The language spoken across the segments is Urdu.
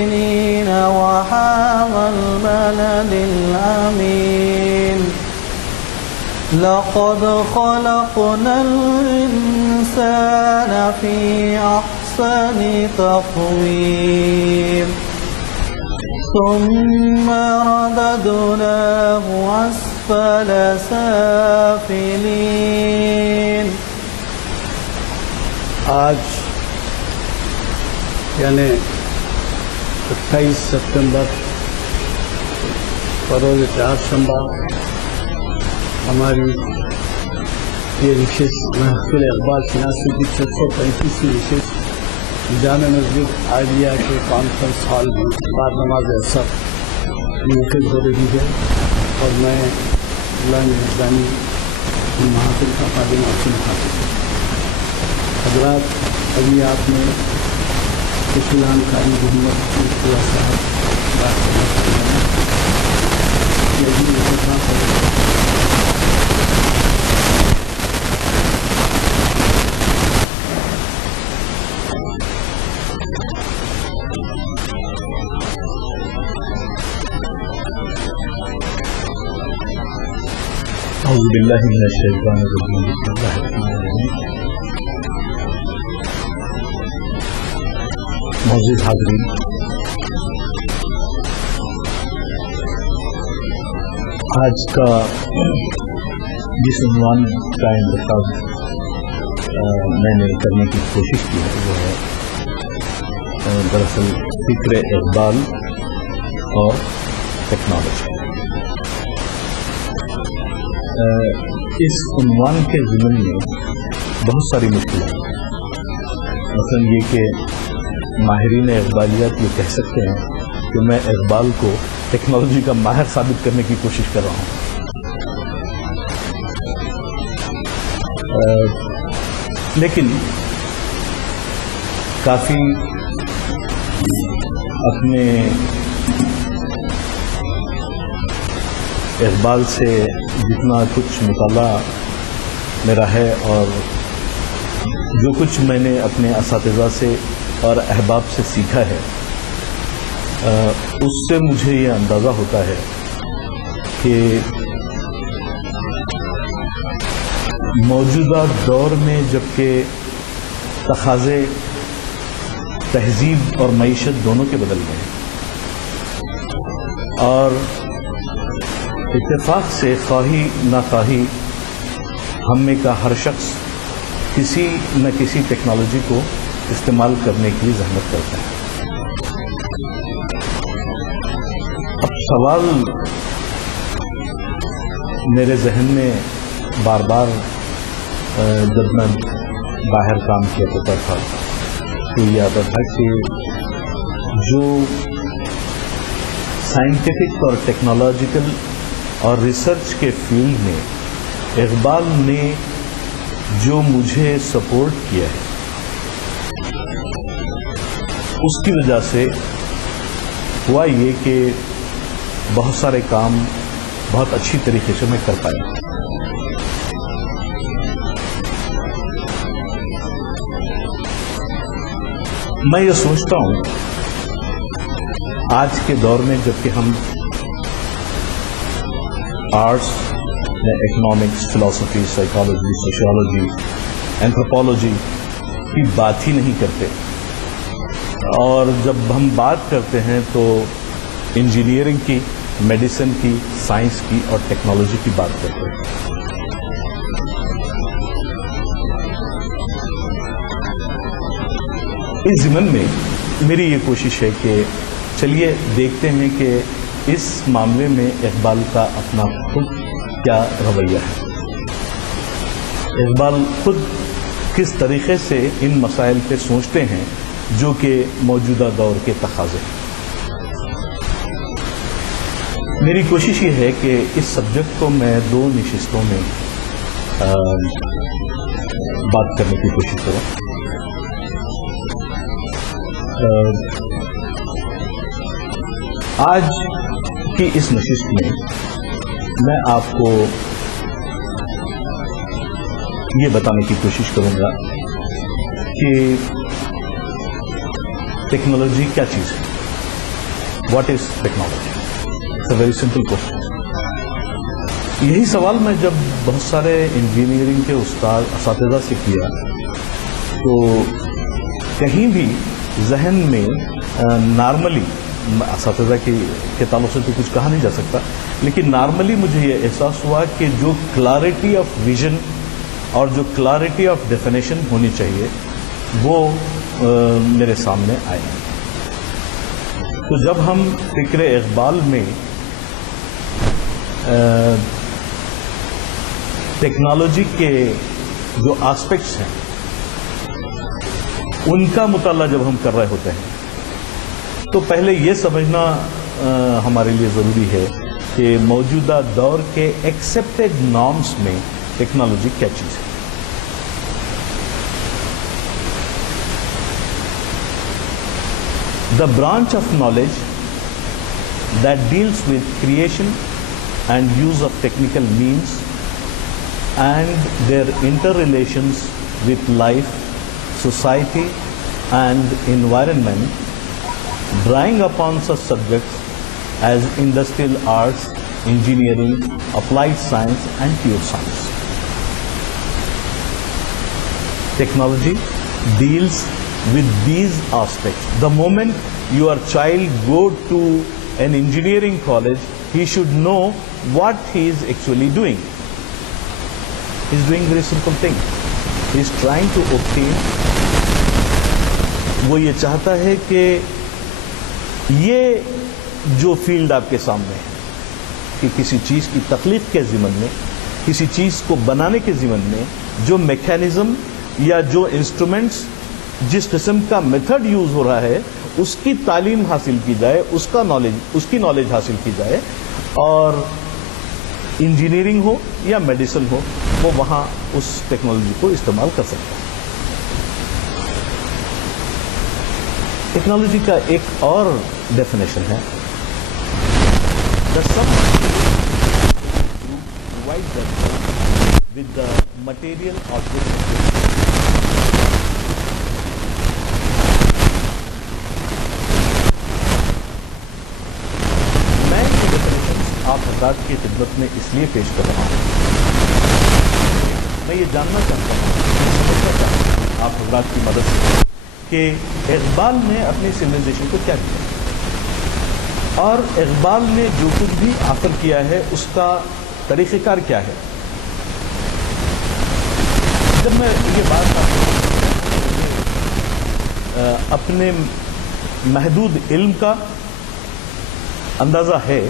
وهذا البلد الأمين لقد خلقنا الإنسان في أحسن تقويم ثم رددناه أسفل سافلين. آج یعنی 28 ستمبر بروز چہارشنبہ ہماری یہ نشست محفل اقبال شناسی کی 635ویں نشست جامع مسجد عالیہ کے کانفرنس ہال میں بعد نماز عصر منعقد ہو رہی ہے، اور میں اللہ نظامی محافل کا خادم آپ سے مخاطب ہوں. حضرات، ابھی آپ نے اسلام قاری محمد صاحب بات کرنا چاہتے ہیں کہ ابھی اتفاق اعوذ باللہ من الشیطان الرجیم. بسم اللہ الرحمن الرحیم. معزز حاضرین، آج کا جس عنوان کا انتخاب میں نے کرنے کی کوشش کی ہے وہ ہے دراصل فکر اقبال اور ٹیکنالوجی. اس عنوان کے ضمن میں بہت ساری مشکلات، مثلا یہ کہ ماہرین اقبالیات یہ کہہ سکتے ہیں کہ میں اقبال کو ٹیکنالوجی کا ماہر ثابت کرنے کی کوشش کر رہا ہوں. لیکن کافی اپنے اقبال سے جتنا کچھ مطالعہ میرا ہے اور جو کچھ میں نے اپنے اساتذہ سے اور احباب سے سیکھا ہے، اس سے مجھے یہ اندازہ ہوتا ہے کہ موجودہ دور میں جبکہ تقاضے تہذیب اور معیشت دونوں کے بدل گئے ہیں، اور اتفاق سے خواہی ناخواہی ہم میں کا ہر شخص کسی نہ کسی ٹیکنالوجی کو استعمال کرنے کی زحمت کرتا ہے. اب سوال میرے ذہن میں بار بار جب میں باہر کام کیا کرتا تھا تو یہ آتا تھا کہ جو سائنٹیفک اور ٹیکنالوجیکل اور ریسرچ کے فیلڈ میں اقبال نے جو مجھے سپورٹ کیا ہے، اس کی وجہ سے ہوا یہ کہ بہت سارے کام بہت اچھی طریقے سے میں کر پایا. میں یہ سوچتا ہوں آج کے دور میں جبکہ ہم آرٹس یا اکنامکس، فلسفی، سائیکالوجی، سوشیالوجی، اینتھروپولوجی کی بات ہی نہیں کرتے، اور جب ہم بات کرتے ہیں تو انجینئرنگ کی، میڈیسن کی، سائنس کی اور ٹیکنالوجی کی بات کرتے ہیں. اس ضمن میں میری یہ کوشش ہے کہ چلیے دیکھتے ہیں کہ اس معاملے میں اقبال کا اپنا خود کیا رویہ ہے، اقبال خود کس طریقے سے ان مسائل پہ سوچتے ہیں جو کہ موجودہ دور کے تقاضے ہیں. میری کوشش یہ ہے کہ اس سبجیکٹ کو میں 2 نشستوں میں بات کرنے کی کوشش کروں. آج کی اس نشست میں آپ کو یہ بتانے کی کوشش کروں گا کہ ٹیکنالوجی کیا چیز ہے. What is technology? It's a very simple question. یہی سوال میں جب بہت سارے انجینئرنگ کے اساتذہ سے کیا تو کہیں بھی ذہن میں نارملی اساتذہ کے تعلق سے تو کچھ کہا نہیں جا سکتا، لیکن نارملی مجھے یہ احساس ہوا کہ جو کلیئرٹی آف ویژن اور جو کلیئرٹی آف ڈیفینیشن ہونی چاہیے وہ میرے سامنے آئے. تو جب ہم فکر اقبال میں ٹیکنالوجی کے جو آسپیکٹس ہیں ان کا مطالعہ جب ہم کر رہے ہوتے ہیں تو پہلے یہ سمجھنا ہمارے لیے ضروری ہے کہ موجودہ دور کے ایکسیپٹڈ نارمز میں ٹیکنالوجی کیا چیز ہے. The branch of knowledge that deals with creation and use of technical means and their interrelations with life, society and environment, drawing upon such subjects as industrial arts, engineering, applied science and pure science. Technology deals with these aspects. The moment your child go to an engineering college, he should know what he is actually doing. He is doing very simple thing. He is trying to obtain. وہ یہ چاہتا ہے کہ یہ جو فیلڈ آپ کے سامنے ہے کہ کسی چیز کی تخلیق کے ضمن میں، کسی چیز کو بنانے کے ضمن میں جو میکینزم یا جو انسٹرومنٹس جس قسم کا میتھڈ یوز ہو رہا ہے اس کی تعلیم حاصل کی جائے، اس کی نالج حاصل کی جائے، اور انجینئرنگ ہو یا میڈیسن ہو وہ وہاں اس ٹیکنالوجی کو استعمال کر سکتا ہے. ٹیکنالوجی کا ایک اور ڈیفینیشن ہے with the material object. میں یہ ڈیفینیشن آپ حضرات کی خدمت میں اس لیے پیش کر رہا ہوں، میں یہ جاننا چاہتا ہوں آپ حضرات کی مدد سے کہ اقبال نے اپنی سیویلائزیشن کو کیا کیا اور اقبال نے جو کچھ بھی حاصل کیا ہے اس کا طریقہ کار کیا ہے. جب میں یہ بات اپنے محدود علم کا اندازہ ہے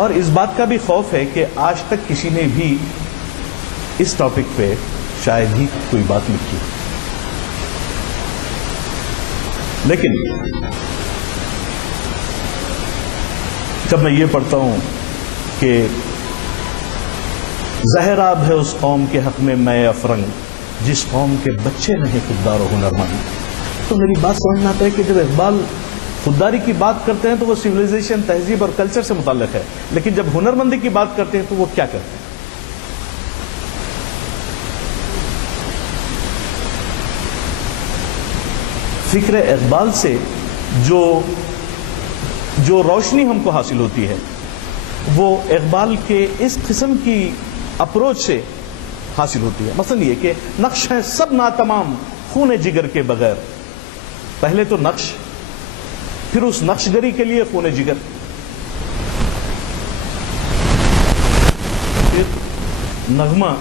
اور اس بات کا بھی خوف ہے کہ آج تک کسی نے بھی اس ٹاپک پہ شاید ہی کوئی بات لکھی، لیکن جب میں یہ پڑھتا ہوں کہ زہر آب ہے اس قوم کے حق میں میں افرنگ جس قوم کے بچے نہیں خوددار و ہنرمند، تو میری بات سمجھ میں آتا ہے کہ جب اقبال خودداری کی بات کرتے ہیں تو وہ سویلائزیشن، تہذیب اور کلچر سے متعلق ہے، لیکن جب ہنرمندی کی بات کرتے ہیں تو وہ کیا کرتے ہیں؟ فکر اقبال سے جو روشنی ہم کو حاصل ہوتی ہے وہ اقبال کے اس قسم کی اپروچ سے حاصل ہوتی ہے. مثلا یہ کہ نقش ہے سب ناتمام خون جگر کے بغیر، پہلے تو نقش، پھر اس نقش گری کے لیے خون جگر، پھر نغمہ،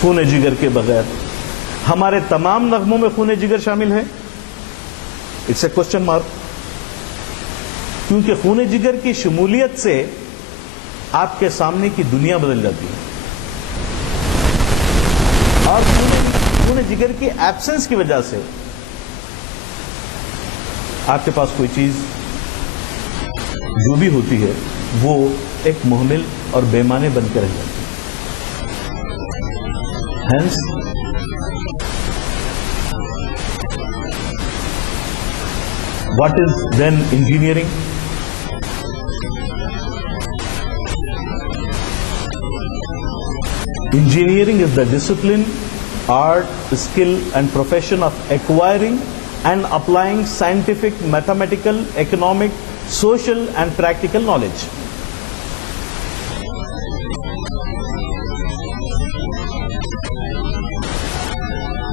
خون جگر کے بغیر. ہمارے تمام نغموں میں خون جگر شامل ہے؟ اٹس اے کوشچن مارک، کیونکہ خون جگر کی شمولیت سے آپ کے سامنے کی دنیا بدل جاتی ہے، اور خون جگر کی ایبسنس کی وجہ سے آپ کے پاس کوئی چیز جو بھی ہوتی ہے وہ ایک مہمل اور بے معنی بن کے رہ جاتی ہے. Hence, what is then engineering? Engineering is the discipline art, skill and profession of acquiring and applying scientific, mathematical, economic, social and practical knowledge.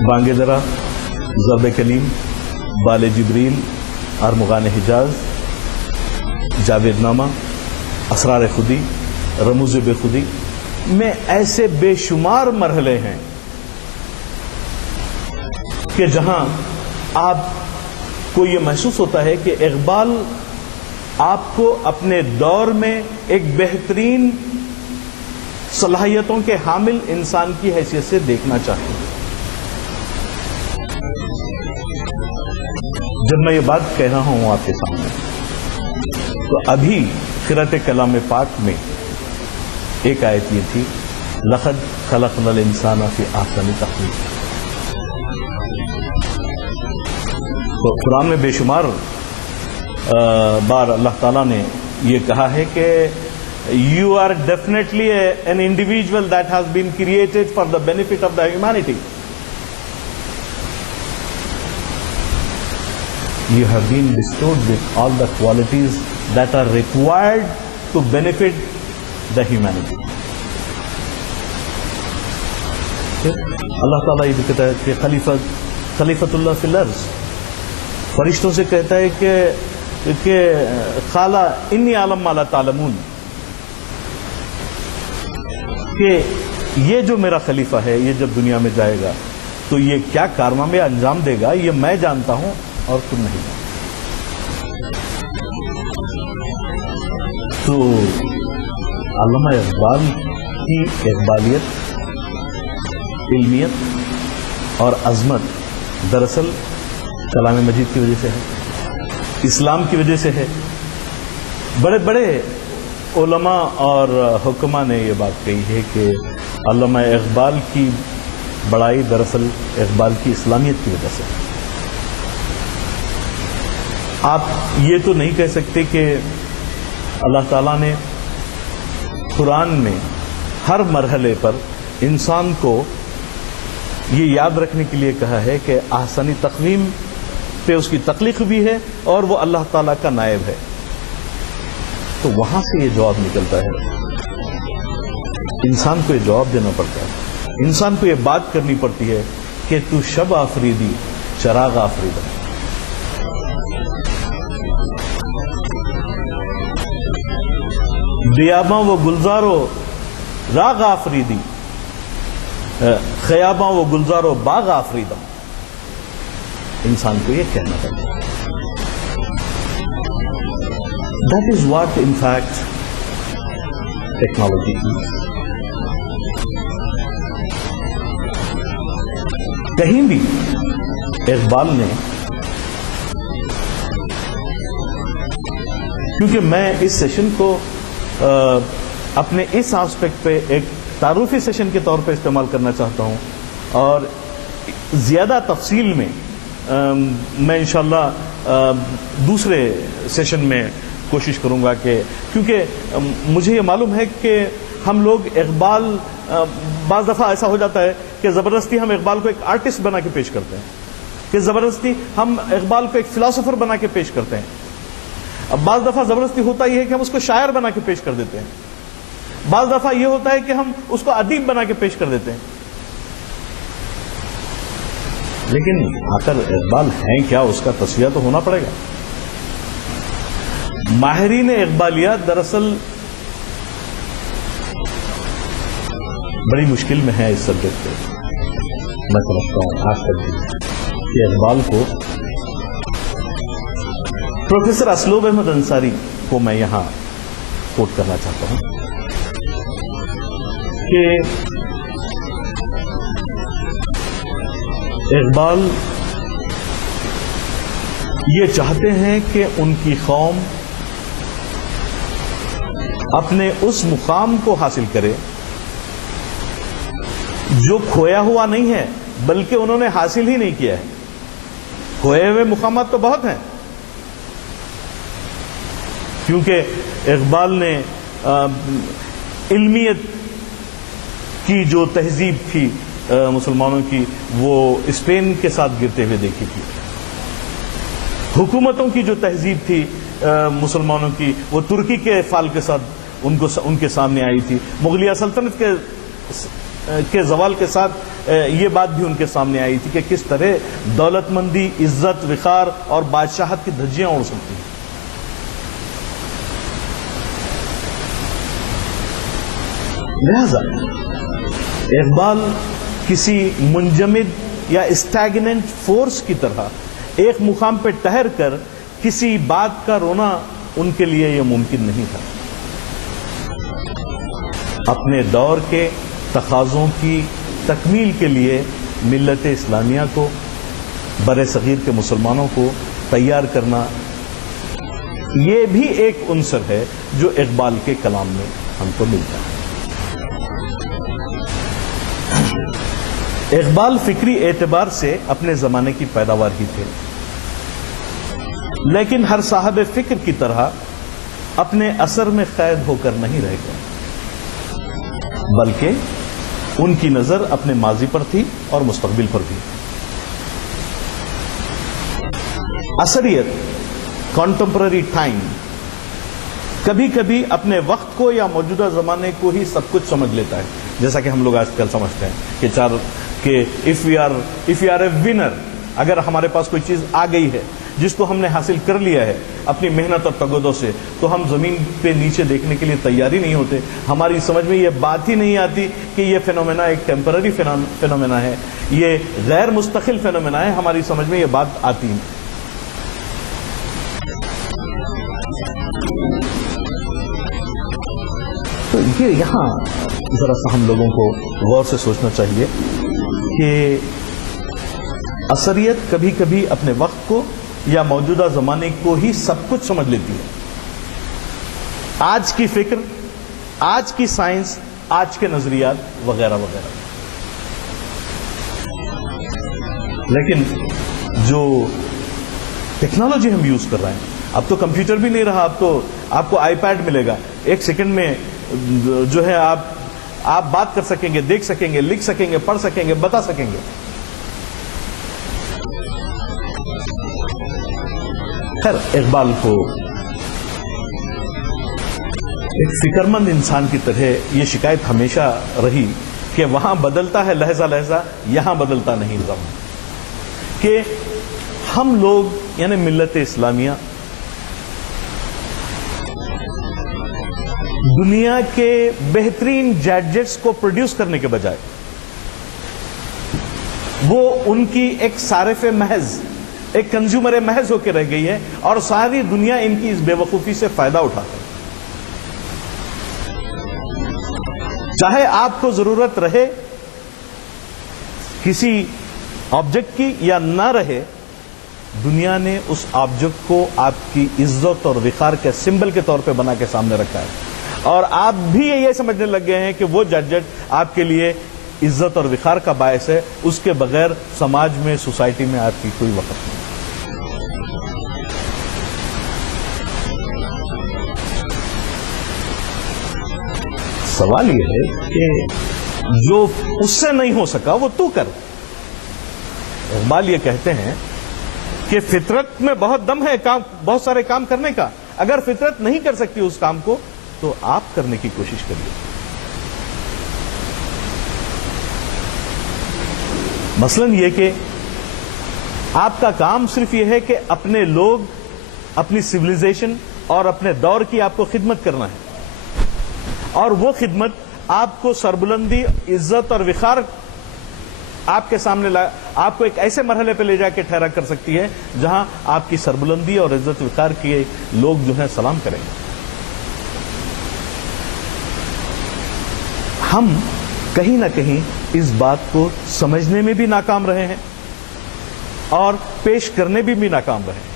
Bang Dara, ضرب کلیم، بال جبریل، ارمغان حجاز، جاوید نامہ، اسرار خودی، رموز بے خودی میں ایسے بے شمار مرحلے ہیں کہ جہاں آپ کو یہ محسوس ہوتا ہے کہ اقبال آپ کو اپنے دور میں ایک بہترین صلاحیتوں کے حامل انسان کی حیثیت سے دیکھنا چاہتے ہیں. جب میں یہ بات کہہ رہا ہوں آپ کے سامنے تو ابھی خرت کلام پاک میں ایک آیت یہ تھی، لقد خلقنا الانسان فی احسن تقویم. تو قرآن میں بے شمار بار اللہ تعالیٰ نے یہ کہا ہے کہ you are definitely an individual that has been created for the benefit of the humanity. You have been bestowed with all the qualities that are required to benefit the humanity. اللہ تعالیٰ یہ بھی کہتا ہے کہ خلیفۃ اللہ فی الارض، فرشتوں سے کہتا ہے کہ خالا انی عالم ما لا تعلمون، کہ یہ جو میرا خلیفہ ہے یہ جب دنیا میں جائے گا تو یہ کیا کارنامے انجام دے گا یہ میں جانتا ہوں اور تم نہیں جانتے. تو علامہ اقبال کی اقبالیت، علمیت اور عظمت دراصل کلام مجید کی وجہ سے ہے، اسلام کی وجہ سے ہے. بڑے بڑے علماء اور حکماء نے یہ بات کہی ہے کہ علامہ اقبال کی بڑائی دراصل اقبال کی اسلامیت کی وجہ سے ہے. آپ یہ تو نہیں کہہ سکتے کہ اللہ تعالیٰ نے قرآن میں ہر مرحلے پر انسان کو یہ یاد رکھنے کے لیے کہا ہے کہ احسنی تقویم پہ اس کی تخلیق بھی ہے اور وہ اللہ تعالیٰ کا نائب ہے. تو وہاں سے یہ جواب نکلتا ہے، انسان کو یہ جواب دینا پڑتا ہے، انسان کو یہ بات کرنی پڑتی ہے کہ تو شب آفریدی چراغ آفریدہ. بیاباں و گلزار و راغ آفریدی، خیاباں و گلزار و باغ آفریدہ. انسان کو یہ کہنا پڑتا ہے. That is what in fact technology is. کہیں بھی اقبال نے، کیونکہ میں اس سیشن کو اپنے اس آسپیکٹ پہ ایک تعارفی سیشن کے طور پہ استعمال کرنا چاہتا ہوں، اور زیادہ تفصیل میں میں انشاءاللہ دوسرے سیشن میں کوشش کروں گا کہ، کیونکہ مجھے یہ معلوم ہے کہ ہم لوگ اقبال، بعض دفعہ ایسا ہو جاتا ہے کہ زبردستی ہم اقبال کو ایک آرٹسٹ بنا کے پیش کرتے ہیں، کہ زبردستی ہم اقبال کو ایک فلاسفر بنا کے پیش کرتے ہیں. اب بعض دفعہ زبردستی ہوتا یہ ہے کہ ہم اس کو شاعر بنا کے پیش کر دیتے ہیں، بعض دفعہ یہ ہوتا ہے کہ ہم اس کو ادیب بنا کے پیش کر دیتے ہیں. لیکن آخر اقبال ہیں کیا، اس کا تصفیہ تو ہونا پڑے گا. ماہرین اقبالیات دراصل بڑی مشکل میں ہے اس سبجیکٹ پہ. میں سمجھتا ہوں آج تک کہ اقبال کو، پروفیسر اسلوب احمد انصاری کو میں یہاں کوٹ کرنا چاہتا ہوں کہ اقبال یہ چاہتے ہیں کہ ان کی قوم اپنے اس مقام کو حاصل کرے جو کھویا ہوا نہیں ہے، بلکہ انہوں نے حاصل ہی نہیں کیا ہے. کھوئے ہوئے مقامات تو بہت ہیں، کیونکہ اقبال نے علمیت کی جو تہذیب تھی مسلمانوں کی وہ اسپین کے ساتھ گرتے ہوئے دیکھی تھی. حکومتوں کی جو تہذیب تھی مسلمانوں کی وہ ترکی کے فال کے ساتھ ان کے سامنے آئی تھی. مغلیہ سلطنت کے زوال کے ساتھ یہ بات بھی ان کے سامنے آئی تھی کہ کس طرح دولت مندی، عزت، وقار اور بادشاہت کی دھجیاں اڑ سکتی ہیں. لہذا اقبال کسی منجمد یا اسٹیگننٹ فورس کی طرح ایک مقام پہ ٹھہر کر کسی بات کا رونا ان کے لیے یہ ممکن نہیں تھا. اپنے دور کے تقاضوں کی تکمیل کے لیے ملت اسلامیہ کو، بر صغیر کے مسلمانوں کو تیار کرنا، یہ بھی ایک عنصر ہے جو اقبال کے کلام میں ہم کو ملتا ہے. اقبال فکری اعتبار سے اپنے زمانے کی پیداوار ہی تھے، لیکن ہر صاحب فکر کی طرح اپنے اثر میں قید ہو کر نہیں رہ گئے، بلکہ ان کی نظر اپنے ماضی پر تھی اور مستقبل پر بھی. اثریت، کانٹمپرری ٹائم، کبھی کبھی اپنے وقت کو یا موجودہ زمانے کو ہی سب کچھ سمجھ لیتا ہے، جیسا کہ ہم لوگ آج کل سمجھتے ہیں کہ if we are a winner، اگر ہمارے پاس کوئی چیز آ گئی ہے جس کو ہم نے حاصل کر لیا ہے اپنی محنت اور تگودوں سے، تو ہم زمین پہ نیچے دیکھنے کے لیے تیار ہی نہیں ہوتے. ہماری سمجھ میں یہ بات ہی نہیں آتی کہ یہ فینومینا ایک ٹیمپرری فینومینا ہے، یہ غیر مستقل فینومینا ہے. ہماری سمجھ میں یہ بات آتی ہے. تو یہ یہاں ذرا سا ہم لوگوں کو غور سے سوچنا چاہیے کہ اثریت کبھی کبھی اپنے وقت کو یا موجودہ زمانے کو ہی سب کچھ سمجھ لیتی ہے. آج کی فکر، آج کی سائنس، آج کے نظریات وغیرہ وغیرہ. لیکن جو ٹیکنالوجی ہم یوز کر رہے ہیں، اب تو کمپیوٹر بھی نہیں رہا، اب تو آپ کو آئی پیڈ ملے گا. ایک سیکنڈ میں جو ہے آپ بات کر سکیں گے، دیکھ سکیں گے، لکھ سکیں گے، پڑھ سکیں گے، بتا سکیں گے. خیر، اقبال کو ایک فکرمند انسان کی طرح یہ شکایت ہمیشہ رہی کہ وہاں بدلتا ہے لہجہ لہجہ، یہاں بدلتا نہیں زمان. کہ ہم لوگ یعنی ملت اسلامیہ دنیا کے بہترین گیجٹس کو پروڈیوس کرنے کے بجائے وہ ان کی ایک صارف محض، ایک کنزیومر محض ہو کے رہ گئی ہے، اور ساری دنیا ان کی اس بے وقوفی سے فائدہ اٹھاتا ہے. چاہے آپ کو ضرورت رہے کسی آبجیکٹ کی یا نہ رہے، دنیا نے اس آبجیکٹ کو آپ کی عزت اور وقار کے سمبل کے طور پہ بنا کے سامنے رکھا ہے، اور آپ بھی یہ سمجھنے لگ گئے ہیں کہ وہ گیجٹ آپ کے لیے عزت اور وقار کا باعث ہے. اس کے بغیر سماج میں، سوسائٹی میں آپ کی کوئی وقت نہیں. سوال یہ ہے کہ جو اس سے نہیں ہو سکا وہ تو کر. اقبال یہ کہتے ہیں کہ فطرت میں بہت دم ہے بہت سارے کام کرنے کا. اگر فطرت نہیں کر سکتی اس کام کو تو آپ کرنے کی کوشش کریے. مثلاً یہ کہ آپ کا کام صرف یہ ہے کہ اپنے لوگ، اپنی سویلائزیشن اور اپنے دور کی آپ کو خدمت کرنا ہے، اور وہ خدمت آپ کو سربلندی، عزت اور وقار آپ کے سامنے آپ کو ایک ایسے مرحلے پہ لے جا کے ٹھہرا کر سکتی ہے جہاں آپ کی سربلندی اور عزت وقار کے لوگ جو ہیں سلام کریں گے. ہم کہیں نہ کہیں اس بات کو سمجھنے میں بھی ناکام رہے ہیں اور پیش کرنے بھی ناکام رہے ہیں.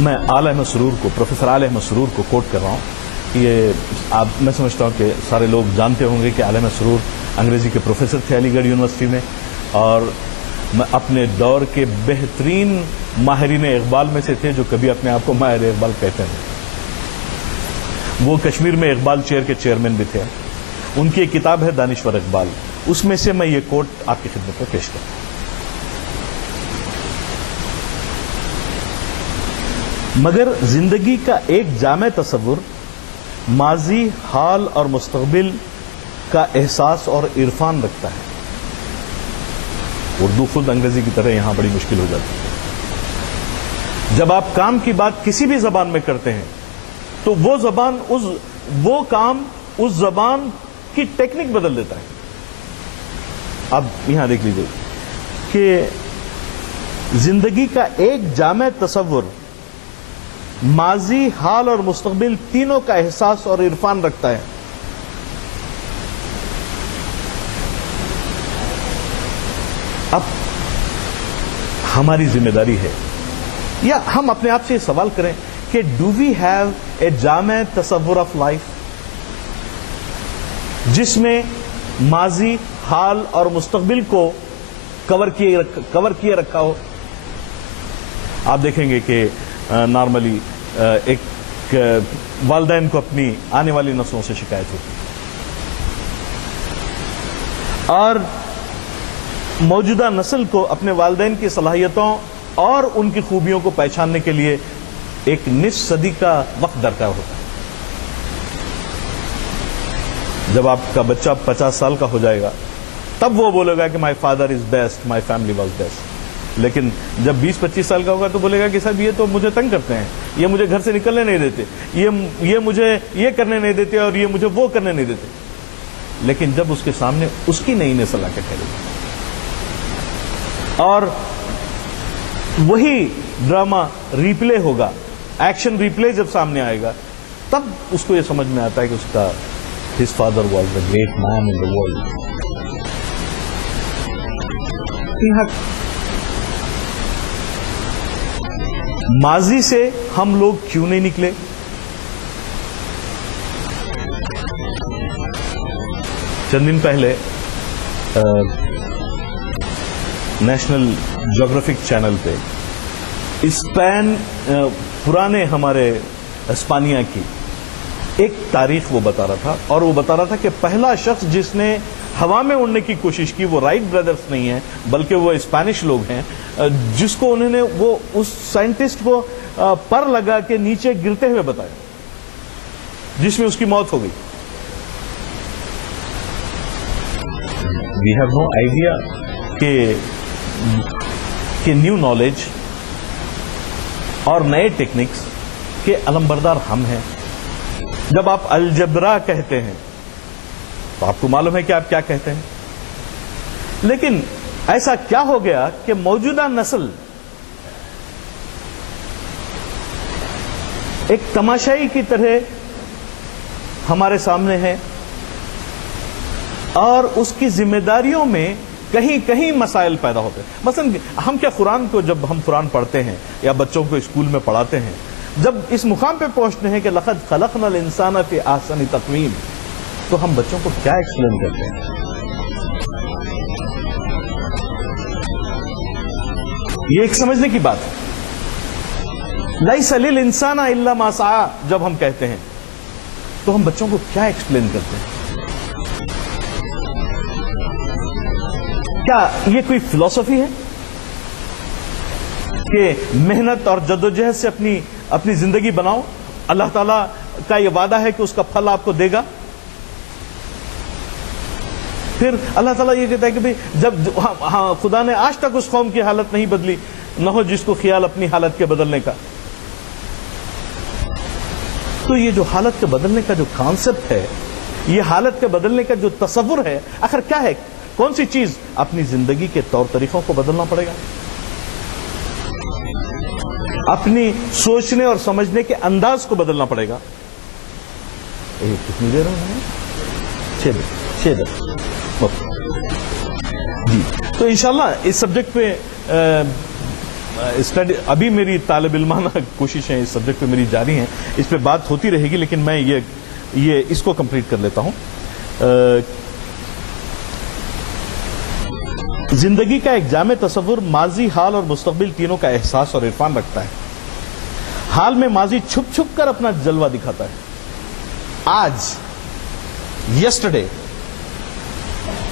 میں آل احمد سرور کو، پروفیسر آل احمد سرور کو کوٹ کر رہا ہوں. میں سمجھتا ہوں کہ سارے لوگ جانتے ہوں گے کہ آل احمد سرور انگریزی کے پروفیسر تھے علی گڑھ یونیورسٹی میں، اور اپنے دور کے بہترین ماہرین اقبال میں سے تھے جو کبھی اپنے آپ کو ماہر اقبال کہتے ہیں. وہ کشمیر میں اقبال چیئر کے چیئرمین بھی تھے. ان کی ایک کتاب ہے دانشور اقبال، اس میں سے میں یہ کوٹ آپ کی خدمت میں پیش کرتا ہوں. مگر زندگی کا ایک جامع تصور ماضی، حال اور مستقبل کا احساس اور عرفان رکھتا ہے. اردو خود انگریزی کی طرح یہاں بڑی مشکل ہو جاتی ہے. جب آپ کام کی بات کسی بھی زبان میں کرتے ہیں تو وہ کام اس زبان کی ٹیکنک بدل دیتا ہے. اب یہاں دیکھ لیجیے کہ زندگی کا ایک جامع تصور ماضی، حال اور مستقبل تینوں کا احساس اور عرفان رکھتا ہے. اب ہماری ذمہ داری ہے، یا ہم اپنے آپ سے یہ سوال کریں کہ ڈو وی ہیو اے جامع تصور آف لائف جس میں ماضی، حال اور مستقبل کو کور کیے رکھا ہو. آپ دیکھیں گے کہ نارملی ایک والدین کو اپنی آنے والی نسلوں سے شکایت ہوتی ہے، اور موجودہ نسل کو اپنے والدین کی صلاحیتوں اور ان کی خوبیوں کو پہچاننے کے لیے ایک نصف صدی کا وقت درکار ہوتا ہے. جب آپ کا بچہ 50 سال کا ہو جائے گا تب وہ بولے گا کہ my father is best, my family was best. لیکن جب 20-25 سال کا ہوگا تو بولے گا کہ صاحب یہ تو مجھے تنگ کرتے ہیں، یہ مجھے گھر سے نکلنے نہیں دیتے، یہ مجھے یہ کرنے نہیں دیتے اور یہ مجھے وہ کرنے نہیں دیتے. لیکن جب اس کے سامنے اس کی نئی نسل آ کے ٹھہرے گی اور وہی ڈرامہ ریپلے ہوگا، ایکشن ریپلے جب سامنے آئے گا، تب اس کو یہ سمجھ میں آتا ہے کہ اس کا his father was the great man in the world. ماضی سے ہم لوگ کیوں نہیں نکلے؟ چند دن پہلے نیشنل جیوگرافک چینل پہ اسپین، پرانے ہمارے اسپانیہ کی ایک تاریخ وہ بتا رہا تھا، اور وہ بتا رہا تھا کہ پہلا شخص جس نے ہوا میں اڑنے کی کوشش کی وہ رائٹ بردرز نہیں ہیں بلکہ وہ اسپینش لوگ ہیں، جس کو انہوں نے وہ اس سائنٹسٹ کو پر لگا کے نیچے گرتے ہوئے بتایا، جس میں اس کی موت ہو گئی. وی ہیو نو آئیڈیا کہ نیو نالج اور نئے ٹیکنکس کے علمبردار ہم ہیں. جب آپ الجبرا کہتے ہیں تو آپ کو معلوم ہے کہ آپ کیا کہتے ہیں، لیکن ایسا کیا ہو گیا کہ موجودہ نسل ایک تماشائی کی طرح ہمارے سامنے ہے، اور اس کی ذمہ داریوں میں کہیں کہیں مسائل پیدا ہوتے ہیں. مثلا ہم کیا قرآن کو جب ہم قرآن پڑھتے ہیں یا بچوں کو اسکول میں پڑھاتے ہیں، جب اس مقام پہ پہنچتے ہیں کہ لقد خلقنا الانسان فی احسن تقویم، تو ہم بچوں کو کیا ایکسپلین کرتے ہیں؟ یہ ایک سمجھنے کی بات ہے. لیس للانسان الا ما سعی جب ہم کہتے ہیں تو ہم بچوں کو کیا ایکسپلین کرتے ہیں؟ کیا یہ کوئی فلسفی ہے کہ محنت اور جدوجہد سے اپنی زندگی بناؤ، اللہ تعالیٰ کا یہ وعدہ ہے کہ اس کا پھل آپ کو دے گا؟ پھر اللہ تعالیٰ یہ کہتا ہے کہ جب خدا نے آج تک اس قوم کی حالت نہیں بدلی، نہ ہو جس کو خیال اپنی حالت کے بدلنے کا. تو یہ جو حالت کے بدلنے کا جو کانسیپٹ ہے، یہ حالت کے بدلنے کا جو تصور ہے، آخر کیا ہے؟ کون سی چیز؟ اپنی زندگی کے طور طریقوں کو بدلنا پڑے گا، اپنی سوچنے اور سمجھنے کے انداز کو بدلنا پڑے گا. کتنی دیر ہے؟ 6 دیر. جی، تو انشاءاللہ اس سبجیکٹ پہ اسٹڈی ابھی میری طالب علمانہ کوششیں اس سبجیکٹ پہ میری جاری ہیں، اس پہ بات ہوتی رہے گی، لیکن میں یہ اس کو کمپلیٹ کر لیتا ہوں. زندگی کا ایک جامع تصور ماضی، حال اور مستقبل تینوں کا احساس اور عرفان رکھتا ہے. حال میں ماضی چھپ چھپ کر اپنا جلوہ دکھاتا ہے. آج، yesterday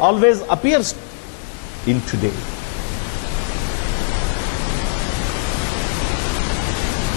always appears in today.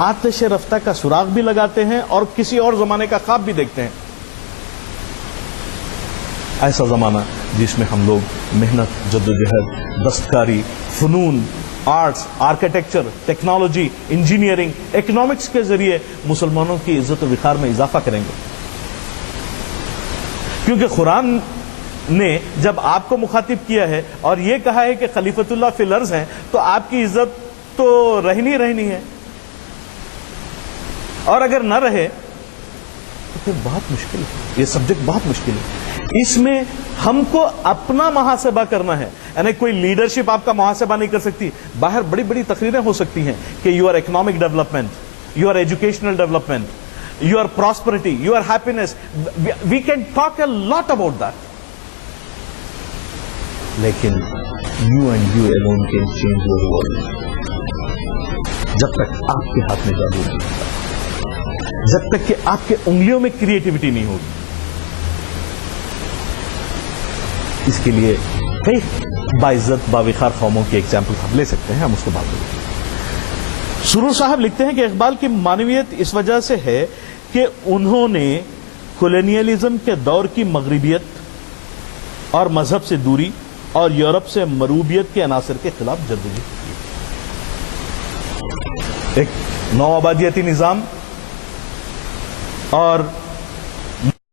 آتش رفتہ کا سراغ بھی لگاتے ہیں اور کسی اور زمانے کا خواب بھی دیکھتے ہیں. ایسا زمانہ جس میں ہم لوگ محنت، جدوجہد، دستکاری، فنون، arts, architecture, technology, engineering, economics کے ذریعے مسلمانوں کی عزت و وقار میں اضافہ کریں گے. کیونکہ قرآن نے جب آپ کو مخاطب کیا ہے اور یہ کہا ہے کہ خلیفۃ اللہ فی الارض ہیں، تو آپ کی عزت تو رہنی ہے، اور اگر نہ رہے تو پھر بہت مشکل ہے. یہ سبجیکٹ بہت مشکل ہے. اس میں ہم کو اپنا محاسبہ کرنا ہے. یعنی کوئی لیڈرشپ آپ کا محاسبہ نہیں کر سکتی. باہر بڑی بڑی تقریریں ہو سکتی ہیں کہ your economic development, your educational development, your prosperity, your happiness. We can talk a lot about that. لیکن you and you alone can change your world. جب تک آپ کے ہاتھ میں جادو نہیں ہوگا، جب تک کہ آپ کے انگلیوں میں کریٹیوٹی نہیں ہوگی. اس کے لیے کئی باعزت باوقار قوموں کی ایگزامپل ہم لے سکتے ہیں، ہم اس کو بعد میں. سرور صاحب لکھتے ہیں کہ اقبال کی معنویت اس وجہ سے ہے کہ انہوں نے کولونیلزم کے دور کی مغربیت اور مذہب سے دوری اور یورپ سے مروبیت کے عناصر کے خلاف جدوجہد کی. ایک نو آبادیاتی نظام اور